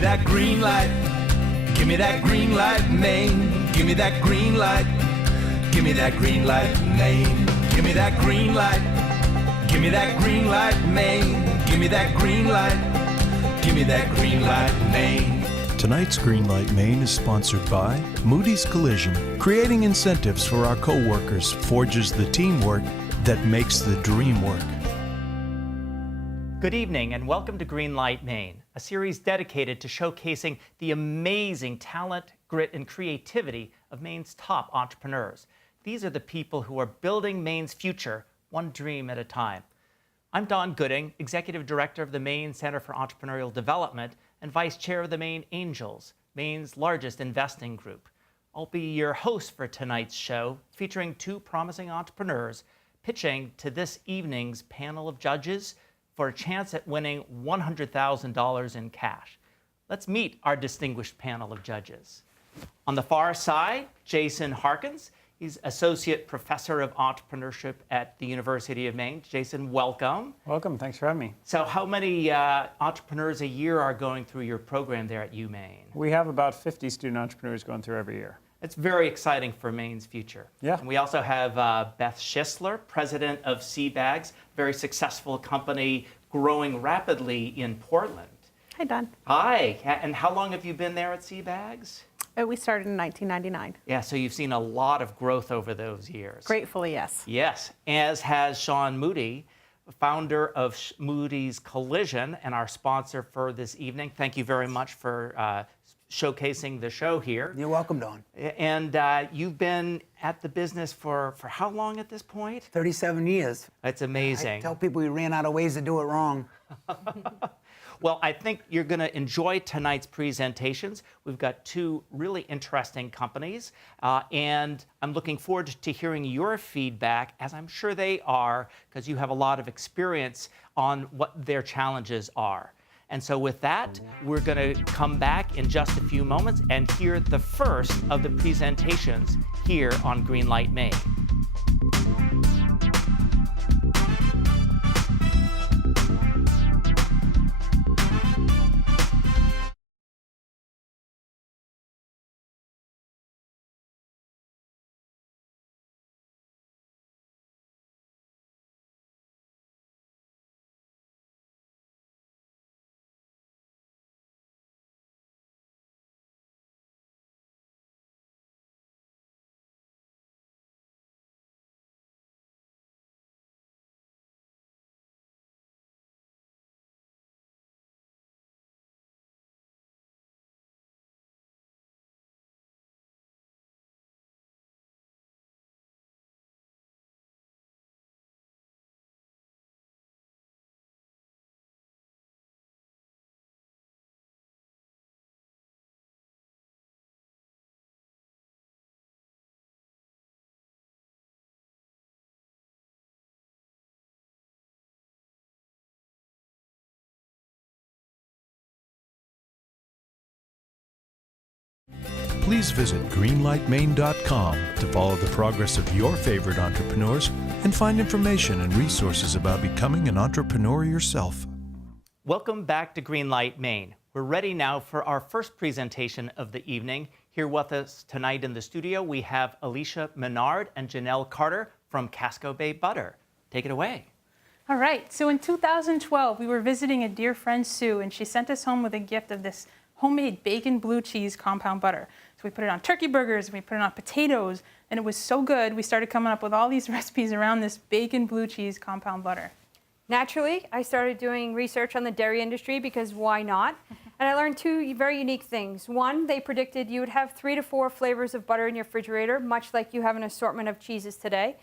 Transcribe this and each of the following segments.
that green light. Give me that green light, Maine. Give me that green light. Give me that green light, Maine. Give me that green light. Give me that green light, Maine. Give me that green light. Give me that green light, Maine. Tonight's Greenlight Maine is sponsored by Moody's Collision. Creating incentives for our co-workers forges the teamwork that makes the dream work. Good evening and welcome to Greenlight Maine, a series dedicated to showcasing the amazing talent, grit, and creativity of Maine's top entrepreneurs. These are the people who are building Maine's future, one dream at a time. I'm Don Gooding, Executive Director of the Maine Center for Entrepreneurial Development and Vice Chair of the Maine Angels, Maine's largest investing group. I'll be your host for tonight's show, featuring two promising entrepreneurs pitching to this evening's panel of judges for a chance at winning $100,000 in cash. Let's meet our distinguished panel of judges. On the far side, Jason Harkins. He's Associate Professor of Entrepreneurship at the University of Maine. Jason, welcome. Welcome. Thanks for having me. So how many entrepreneurs a year are going through your program there at UMaine? We have about 50 student entrepreneurs going through every year. It's very exciting for Maine's future. Yeah. And we also have Beth Schisler, President of Seabags, very successful company growing rapidly in Portland. Hi, Don. Hi. And how long have you been there at Seabags? We started in 1999. Yeah, so you've seen a lot of growth over those years. Gratefully, yes. Yes, as has Sean Moody, founder of Moody's Collision and our sponsor for this evening. Thank you very much for showcasing the show here. You're welcome, Don. And you've been at the business for how long at this point? 37 years. That's amazing. I tell people we ran out of ways to do it wrong. Well, I think you're going to enjoy tonight's presentations. We've got two really interesting companies, and I'm looking forward to hearing your feedback, as I'm sure they are, because you have a lot of experience on what their challenges are. And so with that, we're going to come back in just a few moments and hear the first of the presentations here on Greenlight Maine. Please visit greenlightmaine.com to follow the progress of your favorite entrepreneurs and find information and resources about becoming an entrepreneur yourself. Welcome back to Greenlight Maine. We're ready now for our first presentation of the evening. Here with us tonight in the studio, we have Alicia Menard and Janelle Carter from Casco Bay Butter. Take it away. All right, so in 2012, we were visiting a dear friend, Sue, and she sent us home with a gift of this homemade bacon blue cheese compound butter. So we put it on turkey burgers, and we put it on potatoes, and it was so good, we started coming up with all these recipes around this bacon blue cheese compound butter. Naturally, I started doing research on the dairy industry because why not? And I learned two very unique things. One, they predicted you would have 3 to 4 flavors of butter in your refrigerator, much like you have an assortment of cheeses today.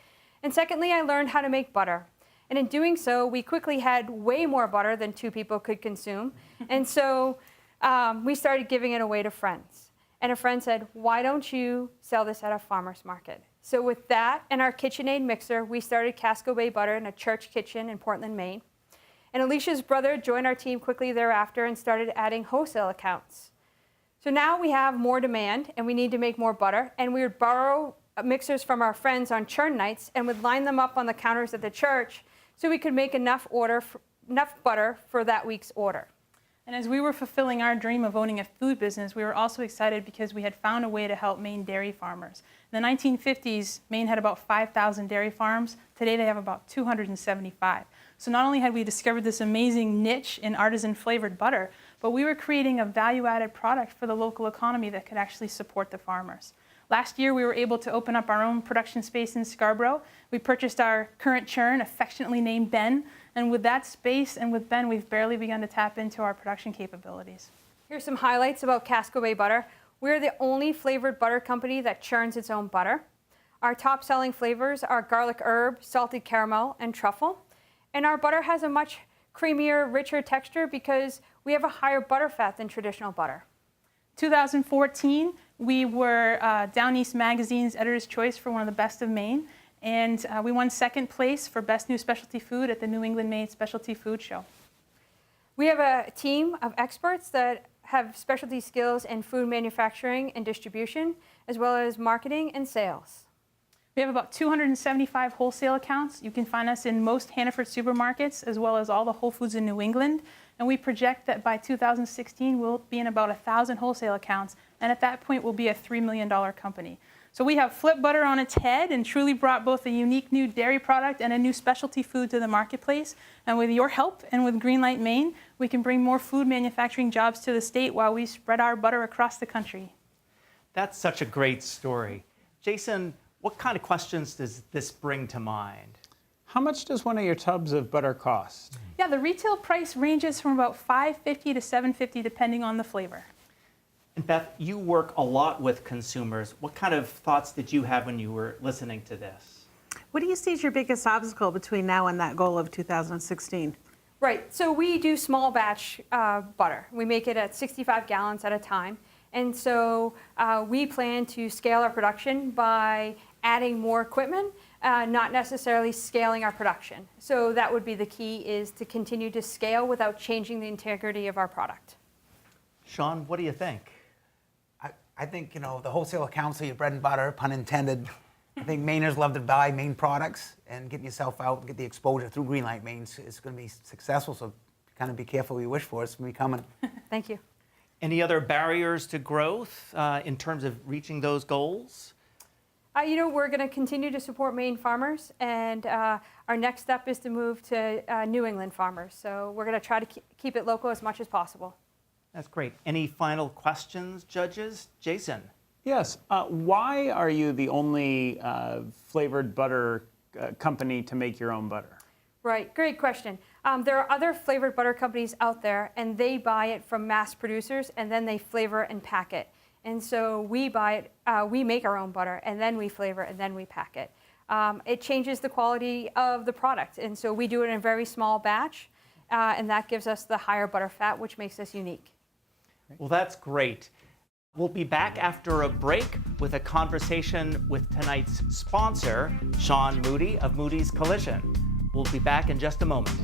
And secondly, I learned how to make butter. And in doing so, we quickly had way more butter than 2 people could consume. And so we started giving it away to friends. And a friend said, why don't you sell this at a farmer's market? So with that and our KitchenAid mixer, we started Casco Bay Butter in a church kitchen in Portland, Maine. And Alicia's brother joined our team quickly thereafter and started adding wholesale accounts. So now we have more demand and we need to make more butter, and we would borrow mixers from our friends on churn nights and would line them up on the counters at the church so we could make enough butter for that week's order. And as we were fulfilling our dream of owning a food business, we were also excited because we had found a way to help Maine dairy farmers. In the 1950s, Maine had about 5,000 dairy farms. Today they have about 275. So not only had we discovered this amazing niche in artisan flavored butter, but we were creating a value-added product for the local economy that could actually support the farmers. Last year, we were able to open up our own production space in Scarborough. We purchased our current churn, affectionately named Ben, and with that space and with Ben, we've barely begun to tap into our production capabilities. Here's some highlights about Casco Bay butter. We're the only flavored butter company that churns its own butter. Our top selling flavors are garlic herb, salted caramel, and truffle. And our butter has a much creamier, richer texture because we have a higher butter fat than traditional butter. 2014, we were Down East Magazine's Editor's Choice for one of the best of Maine, and we won second place for Best New Specialty Food at the New England Maine Specialty Food Show. We have a team of experts that have specialty skills in food manufacturing and distribution, as well as marketing and sales. We have about 275 wholesale accounts. You can find us in most Hannaford supermarkets, as well as all the Whole Foods in New England. And we project that by 2016, we'll be in about 1,000 wholesale accounts. And at that point, we'll be a $3 million company. So we have flipped butter on its head and truly brought both a unique new dairy product and a new specialty food to the marketplace. And with your help and with Greenlight Maine, we can bring more food manufacturing jobs to the state while we spread our butter across the country. That's such a great story. Jason, what kind of questions does this bring to mind? How much does one of your tubs of butter cost? Yeah, the retail price ranges from about $5.50 to $7.50 depending on the flavor. And Beth, you work a lot with consumers. What kind of thoughts did you have when you were listening to this? What do you see as your biggest obstacle between now and that goal of 2016? Right, so we do small batch butter. We make it at 65 gallons at a time. And so we plan to scale our production by adding more equipment, not necessarily scaling our production. So that would be the key, is to continue to scale without changing the integrity of our product. Sean, what do you think? I think, you know, the wholesale accounts are your bread and butter, pun intended. I think Mainers love to buy Maine products, and getting yourself out and get the exposure through Greenlight Maine is going to be successful. So kind of be careful what you wish for. It's going to be coming. Thank you. Any other barriers to growth in terms of reaching those goals? You know, we're going to continue to support Maine farmers, and our next step is to move to New England farmers. So we're going to try to keep it local as much as possible. That's great. Any final questions, judges? Jason? Yes. Why are you the only flavored butter company to make your own butter? Right, great question. There are other flavored butter companies out there, and they buy it from mass producers, and then they flavor and pack it. And so we buy it, we make our own butter, and then we flavor, and then we pack it. It changes the quality of the product, and so we do it in a very small batch, and that gives us the higher butter fat, which makes us unique. Well, that's great. We'll be back after a break with a conversation with tonight's sponsor, Sean Moody of Moody's Collision. We'll be back in just a moment.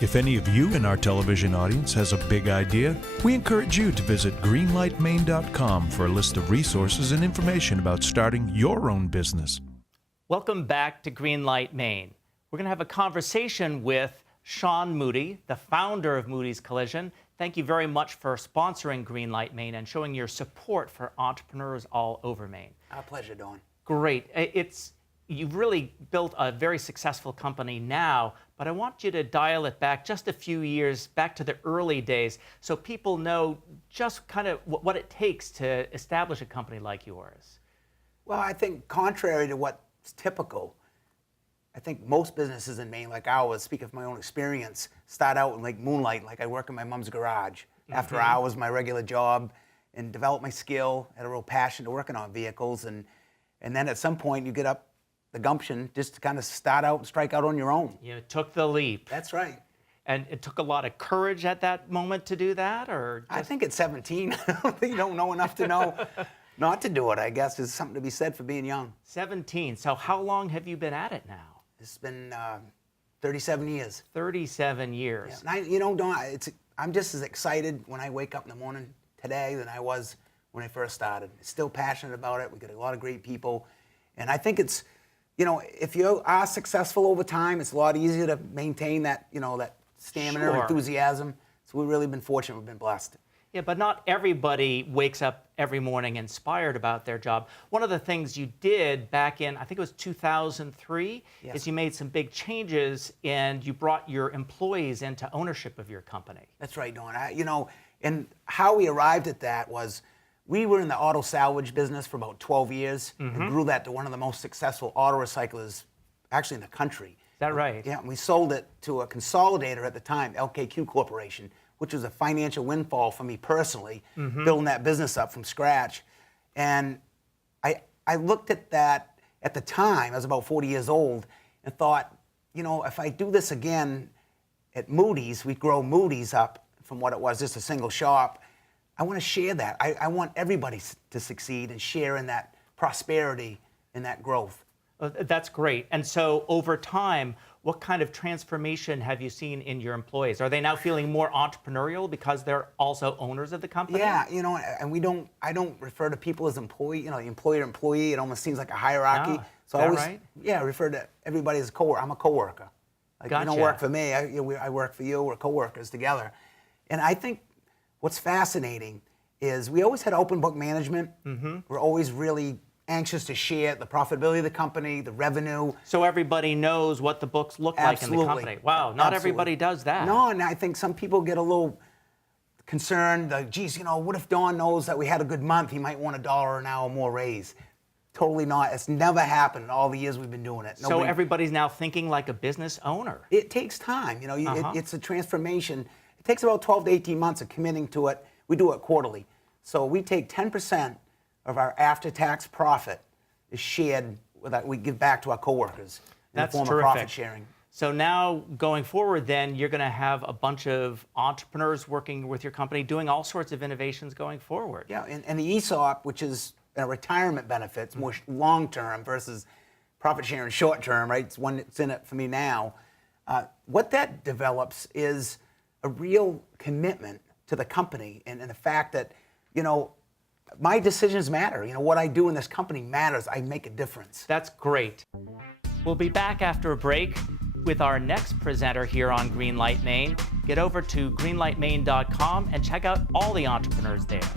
If any of you in our television audience has a big idea, we encourage you to visit greenlightmaine.com for a list of resources and information about starting your own business. Welcome back to Greenlight Maine. We're going to have a conversation with Sean Moody, the founder of Moody's Collision. Thank you very much for sponsoring Greenlight Maine and showing your support for entrepreneurs all over Maine. Our pleasure, Dawn. Great. You've really built a very successful company now, but I want you to dial it back just a few years, back to the early days, so people know just kind of what it takes to establish a company like yours. Well, I think contrary to what's typical, I think most businesses in Maine, like ours, speak of my own experience, start out in like moonlight, like I work in my mom's garage. After hours, my regular job, and develop my skill, had a real passion to working on vehicles, and then at some point you get up the gumption just to kind of start out and strike out on your own. You took the leap. That's right. And it took a lot of courage at that moment to do that, or I think at 17, you don't know enough to know not to do it, I guess. There's something to be said for being young. 17. So how long have you been at it now? It's been 37 years. 37 years. Yeah. And Dawn, I'm just as excited when I wake up in the morning today than I was when I first started. Still passionate about it. We got a lot of great people. And I think it's, if you are successful over time, it's a lot easier to maintain that, that stamina, Sure. enthusiasm. So we've really been fortunate. We've been blessed. Yeah, but not everybody wakes up every morning inspired about their job. One of the things you did back in, I think it was 2003, Yes. is you made some big changes and you brought your employees into ownership of your company. That's right, Dawn. And how we arrived at that was we were in the auto salvage business for about 12 years and grew that to one of the most successful auto recyclers actually in the country. Is that right? Yeah, and we sold it to a consolidator at the time, LKQ Corporation, which was a financial windfall for me personally, building that business up from scratch. And I looked at that at the time, I was about 40 years old, and thought, if I do this again at Moody's, we grow Moody's up from what it was, just a single shop. I want to share that. I want everybody to succeed and share in that prosperity and that growth. That's great. And so over time, what kind of transformation have you seen in your employees? Are they now feeling more entrepreneurial because they're also owners of the company? Yeah, and I don't refer to people as employee, employer-employee. It almost seems like a hierarchy. Ah, So is I that always, right? I refer to everybody as a coworker. I'm a coworker. Like, you don't Gotcha. work for me. I work for you. We're coworkers together. And I think what's fascinating is we always had open book management. We're always really anxious to share the profitability of the company, the revenue. So everybody knows what the books look like in the company. Wow, not Absolutely. everybody does that. No, and I think some people get a little concerned. Like, geez, what if Don knows that we had a good month? He might want $1 an hour more raise. Totally not. It's never happened in all the years we've been doing it. So everybody's now thinking like a business owner. It takes time. It's a transformation. It takes about 12 to 18 months of committing to it. We do it quarterly. So we take 10% of our after-tax profit is shared, that we give back to our coworkers in That's the form terrific. of profit sharing. So now going forward then, you're going to have a bunch of entrepreneurs working with your company, doing all sorts of innovations going forward. Yeah, and the ESOP, which is a retirement benefit, it's more long-term versus profit sharing short-term, right? It's one that's in it for me now. What that develops is a real commitment to the company and the fact that, my decisions matter. What I do in this company matters. I make a difference. That's great. We'll be back after a break with our next presenter here on Greenlight Maine. Get over to greenlightmaine.com and check out all the entrepreneurs there.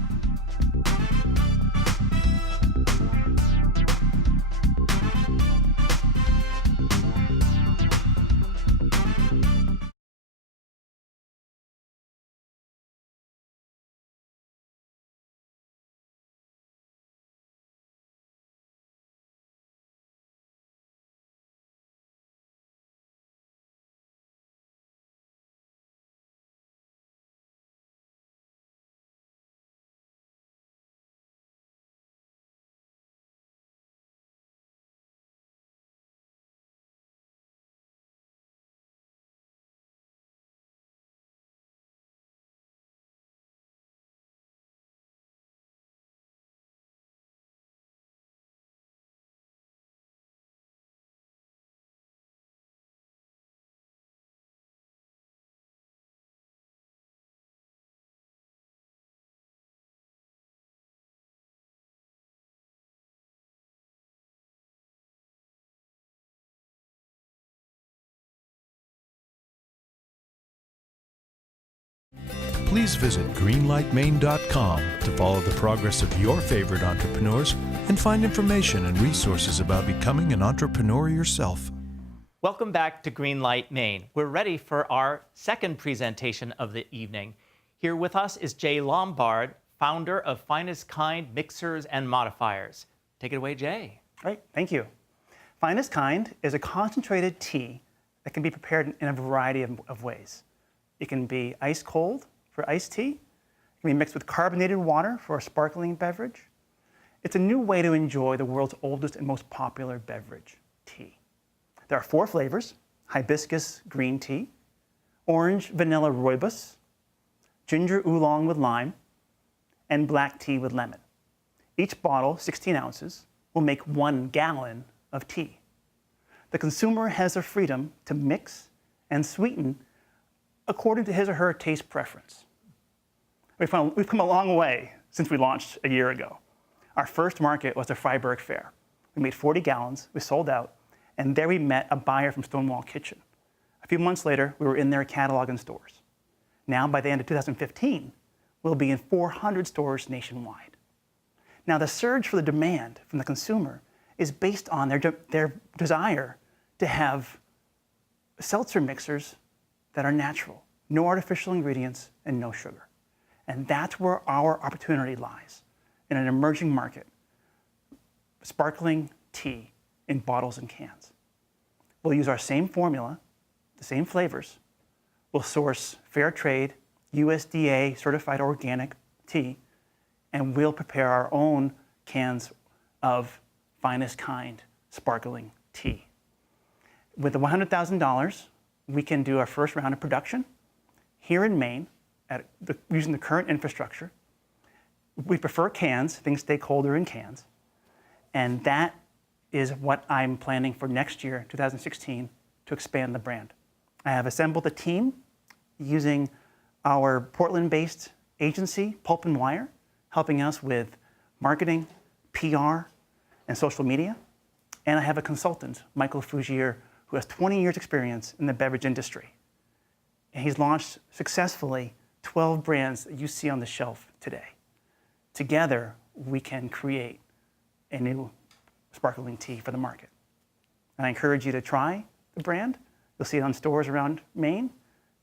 please visit greenlightmaine.com to follow the progress of your favorite entrepreneurs and find information and resources about becoming an entrepreneur yourself. Welcome back to Greenlight Maine. We're ready for our second presentation of the evening. Here with us is Jay Lombard, founder of Finest Kind Mixers and Modifiers. Take it away, Jay. Right, thank you. Finest Kind is a concentrated tea that can be prepared in a variety of ways. It can be ice cold for iced tea. It can be mixed with carbonated water for a sparkling beverage. It's a new way to enjoy the world's oldest and most popular beverage, tea. There are 4 flavors: hibiscus green tea, orange vanilla rooibos, ginger oolong with lime, and black tea with lemon. Each bottle, 16 ounces, will make 1 gallon of tea. The consumer has the freedom to mix and sweeten according to his or her taste preference. We've come a long way since we launched a year ago. Our first market was the Freiburg Fair. We made 40 gallons, we sold out, and there we met a buyer from Stonewall Kitchen. A few months later, we were in their catalog and stores. Now, by the end of 2015, we'll be in 400 stores nationwide. Now, the surge for the demand from the consumer is based on their desire to have seltzer mixers that are natural, no artificial ingredients, and no sugar. And that's where our opportunity lies, in an emerging market, sparkling tea in bottles and cans. We'll use our same formula, the same flavors. We'll source fair trade, USDA certified organic tea, and we'll prepare our own cans of Finest Kind sparkling tea. With the $100,000, we can do our first round of production here in Maine using the current infrastructure. We prefer cans, things stay colder in cans, and that is what I'm planning for next year, 2016, to expand the brand. I have assembled a team using our Portland-based agency, Pulp & Wire, helping us with marketing, PR, and social media. And I have a consultant, Michael Fougier, who has 20 years experience in the beverage industry. And he's launched successfully 12 brands that you see on the shelf today. Together, we can create a new sparkling tea for the market. And I encourage you to try the brand. You'll see it on stores around Maine,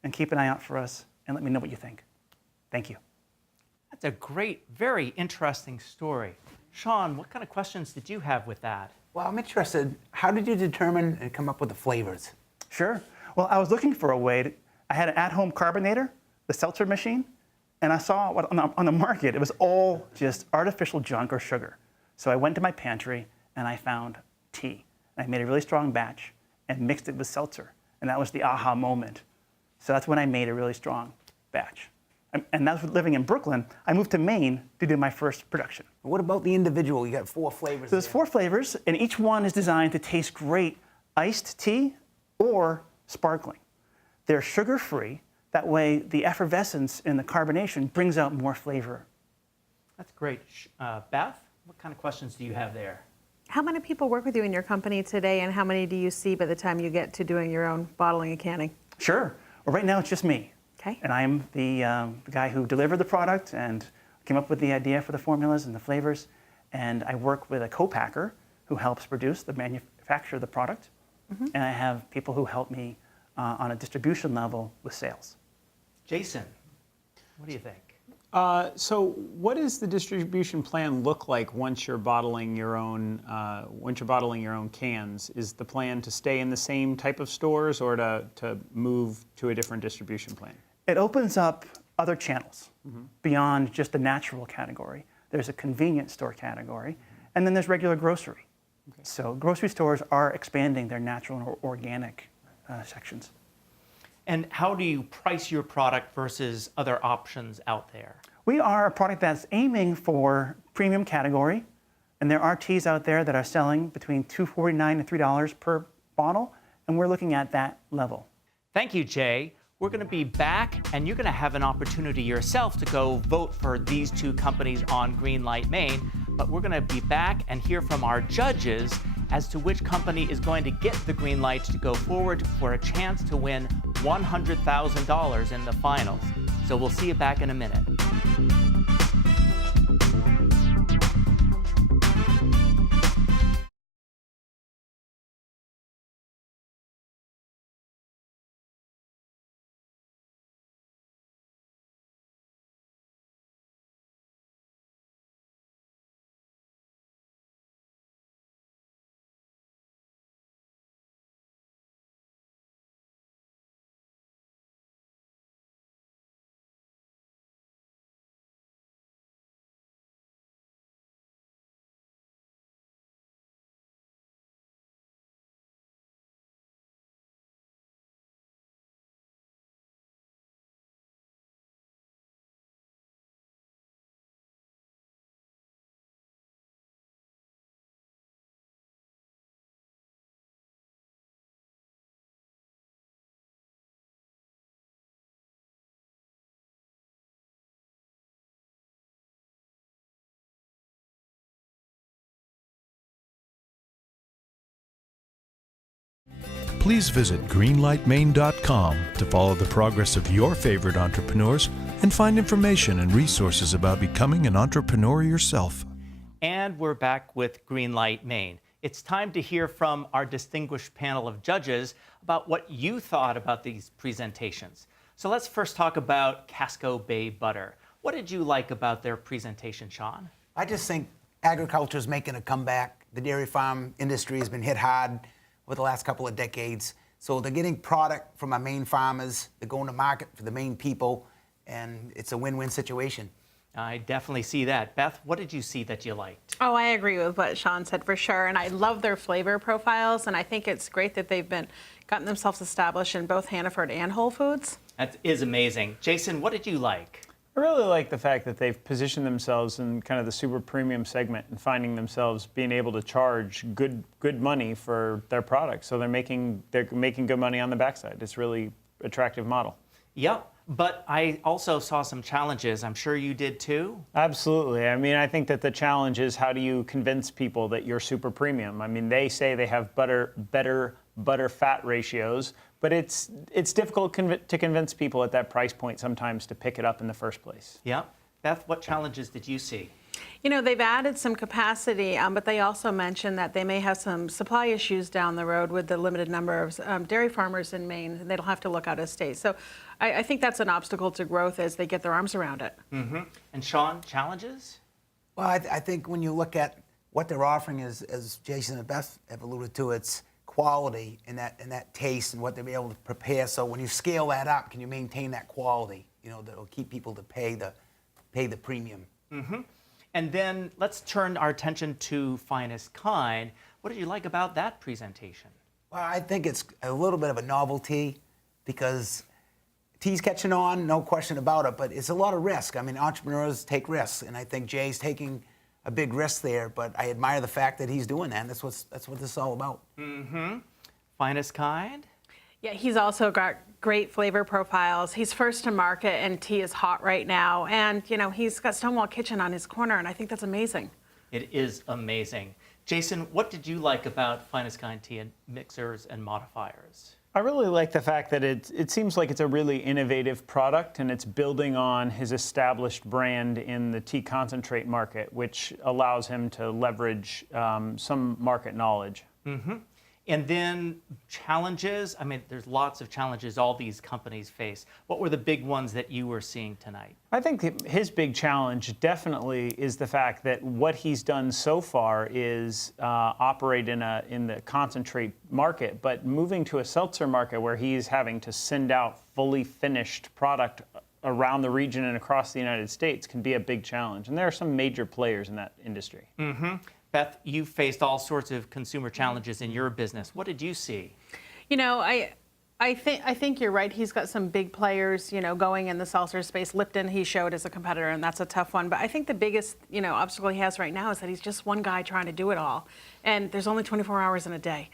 and keep an eye out for us and let me know what you think. Thank you. That's a great, very interesting story. Sean, what kind of questions did you have with that? Well, I'm interested, how did you determine and come up with the flavors? Sure. Well, I was looking for a way I had an at-home carbonator, the seltzer machine, and I saw what on the market, it was all just artificial junk or sugar. So I went to my pantry and I found tea. And I made a really strong batch and mixed it with seltzer. And that was the aha moment. So that's when I made a really strong batch. And that was living in Brooklyn. I moved to Maine to do my first production. What about the individual? You got 4 flavors. So there's 4 flavors, and each one is designed to taste great iced tea or sparkling. They're sugar-free. That way, the effervescence in the carbonation brings out more flavor. That's great. Beth, what kind of questions do you have there? How many people work with you in your company today, and how many do you see by the time you get to doing your own bottling and canning? Sure. Well, right now it's just me. Okay. And I am the guy who delivered the product and came up with the idea for the formulas and the flavors. And I work with a co-packer who helps produce the manufacture of the product. Mm-hmm. And I have people who help me on a distribution level with sales. Jason, what do you think? So, what does the distribution plan look like once you're bottling your own? Cans, is the plan to stay in the same type of stores or to move to a different distribution plan? It opens up other channels beyond just the natural category. There's a convenience store category, and then there's regular grocery. Okay. So grocery stores are expanding their natural and organic sections. And how do you price your product versus other options out there? We are a product that's aiming for premium category, and there are teas out there that are selling between $2.49 and $3 per bottle, and we're looking at that level. Thank you, Jay. We're going to be back, and you're going to have an opportunity yourself to go vote for these 2 companies on Greenlight Maine. But we're going to be back and hear from our judges as to which company is going to get the green light to go forward for a chance to win $100,000 in the finals. So we'll see you back in a minute. Please visit greenlightmaine.com to follow the progress of your favorite entrepreneurs and find information and resources about becoming an entrepreneur yourself. And we're back with Greenlight Maine. It's time to hear from our distinguished panel of judges about what you thought about these presentations. So let's first talk about Casco Bay Butter. What did you like about their presentation, Sean? I just think agriculture is making a comeback. The dairy farm industry has been hit hard over the last couple of decades. So they're getting product from our Maine farmers, they're going to market for the Maine people, and it's a win-win situation. I definitely see that. Beth, what did you see that you liked? Oh, I agree with what Sean said for sure. And I love their flavor profiles. And I think it's great that they've gotten themselves established in both Hannaford and Whole Foods. That is amazing. Jason, what did you like? I really like the fact that they've positioned themselves in kind of the super premium segment and finding themselves being able to charge good money for their products. So they're making good money on the backside. It's really attractive model. Yep, but I also saw some challenges. I'm sure you did too. Absolutely. I mean, I think that the challenge is how do you convince people that you're super premium? I mean, they say they have better butter fat ratios, but it's difficult to convince people at that price point sometimes to pick it up in the first place. Yeah. Beth, what challenges did you see? You know, they've added some capacity, but they also mentioned that they may have some supply issues down the road with the limited number of dairy farmers in Maine, and they'll have to look out of state. So I think that's an obstacle to growth as they get their arms around it. Mm-hmm. And Sean, challenges? Well, I think when you look at what they're offering, as Jason and Beth have alluded to, it's quality and that taste and what they'll be able to prepare. So when you scale that up, can you maintain that quality? You know, that'll keep people to pay the premium. Mm-hmm. And then let's turn our attention to Finest Kind. What did you like about that presentation? Well, I think it's a little bit of a novelty because tea's catching on, no question about it, but it's a lot of risk. I mean, entrepreneurs take risks, and I think Jay's taking a big risk there, but I admire the fact that he's doing that, and that's what this is all about. Mm-hmm. Finest Kind? Yeah, he's also got great flavor profiles. He's first to market, and tea is hot right now. And, you know, he's got Stonewall Kitchen on his corner, and I think that's amazing. It is amazing. Jason, what did you like about Finest Kind tea and mixers and modifiers? I really like the fact that it seems like it's a really innovative product, and it's building on his established brand in the tea concentrate market, which allows him to leverage some market knowledge. Mm-hmm. And then challenges. I mean, there's lots of challenges all these companies face. What were the big ones that you were seeing tonight? I think his big challenge definitely is the fact that what he's done so far is operate in the concentrate market, but moving to a seltzer market where he's having to send out fully finished product around the region and across the United States can be a big challenge. And there are some major players in that industry. Mm-hmm. Beth, you faced all sorts of consumer challenges in your business. What did you see? You know, I think you're right. He's got some big players, you know, going in the seltzer space. Lipton, he showed as a competitor, and that's a tough one. But I think the biggest, you know, obstacle he has right now is that he's just one guy trying to do it all, and there's only 24 hours in a day.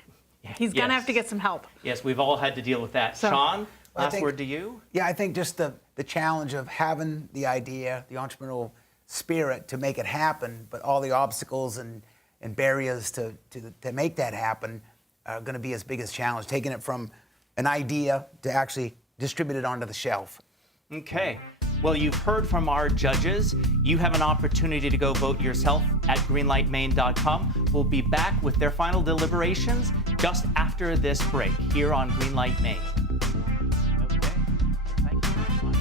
He's gonna have to get some help. Yes, we've all had to deal with that. So, Sean, last word to you. Yeah, I think just the challenge of having the idea, the entrepreneurial spirit to make it happen, but all the obstacles and barriers to make that happen are going to be his biggest challenge, taking it from an idea to actually distribute it onto the shelf. Okay. Well, you've heard from our judges. You have an opportunity to go vote yourself at greenlightmaine.com. We'll be back with their final deliberations just after this break here on Greenlight Maine. Okay, thank you very much.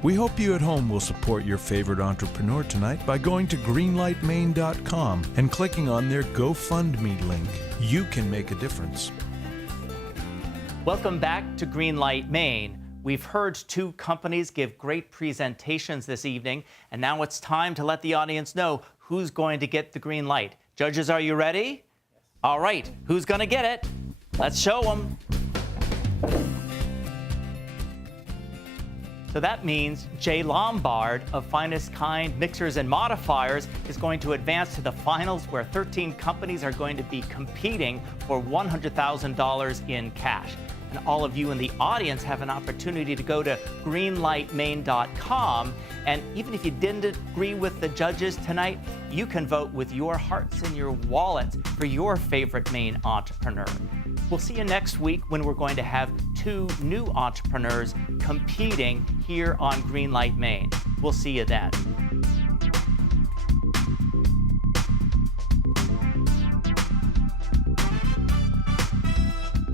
We hope you at home will support your favorite entrepreneur tonight by going to greenlightmaine.com and clicking on their GoFundMe link. You can make a difference. Welcome back to Greenlight Maine. We've heard two companies give great presentations this evening, and now it's time to let the audience know who's going to get the green light. Judges, are you ready? All right, who's going to get it? Let's show them. So that means Jay Lombard of Finest Kind Mixers and Modifiers is going to advance to the finals, where 13 companies are going to be competing for $100,000 in cash. And all of you in the audience have an opportunity to go to greenlightmaine.com. And even if you didn't agree with the judges tonight, you can vote with your hearts and your wallets for your favorite Maine entrepreneur. We'll see you next week when we're going to have two new entrepreneurs competing here on Greenlight Maine. We'll see you then.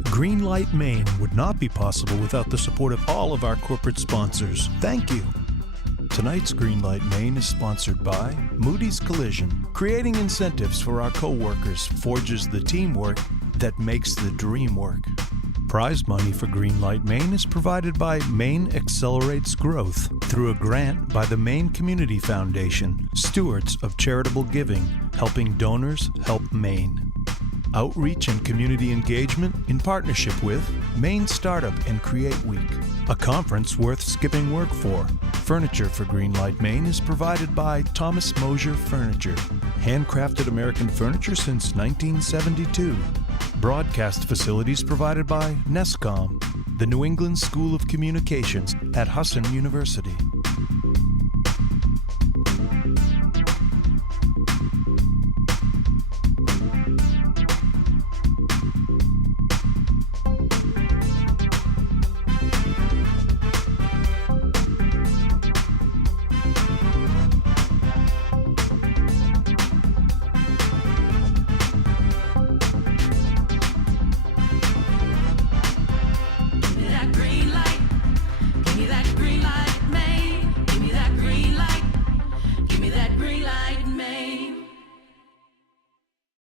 Greenlight Maine would not be possible without the support of all of our corporate sponsors. Thank you. Tonight's Greenlight Maine is sponsored by Moody's Collision. Creating incentives for our co-workers forges the teamwork that makes the dream work. Prize money for Greenlight Maine is provided by Maine Accelerates Growth through a grant by the Maine Community Foundation, stewards of charitable giving, helping donors help Maine. Outreach and community engagement in partnership with Maine Startup and Create Week, a conference worth skipping work for. Furniture for Greenlight Maine is provided by Thomas Mosier Furniture, handcrafted American furniture since 1972. Broadcast facilities provided by NESCOM, the New England School of Communications at Husson University.